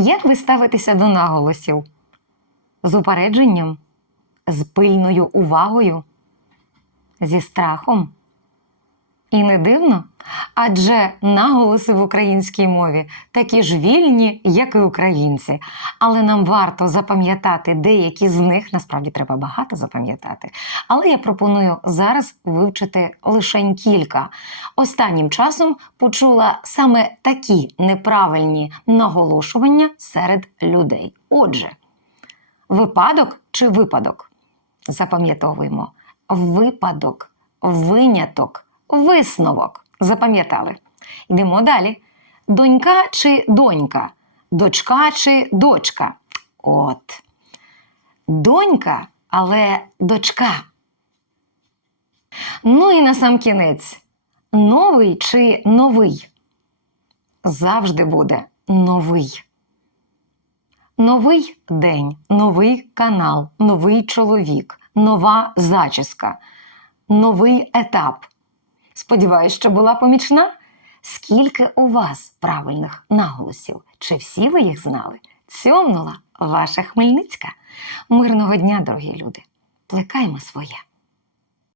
Як ви ставитеся до наголосів? З упередженням? З пильною увагою? Зі страхом? І не дивно, адже наголоси в українській мові такі ж вільні, як і українці. Але нам варто запам'ятати деякі з них, насправді треба багато запам'ятати. Але я пропоную зараз вивчити лише кілька. Останнім часом почула саме такі неправильні наголошування серед людей. Отже, випадок чи випадок? Запам'ятовуємо випадок, виняток, висновок. Запам'ятали. Йдемо далі. Донька чи донька, дочка чи дочка. От. Донька, але дочка. Ну і на сам кінець. Новий чи новий? Завжди буде новий. Новий день, новий канал, новий чоловік, нова зачіска, новий етап. Сподіваюсь, що була помічна. Скільки у вас правильних наголосів? Чи всі ви їх знали? Цьомнула ваша Хмельницька. Мирного дня, дорогі люди! Плекаймо своє!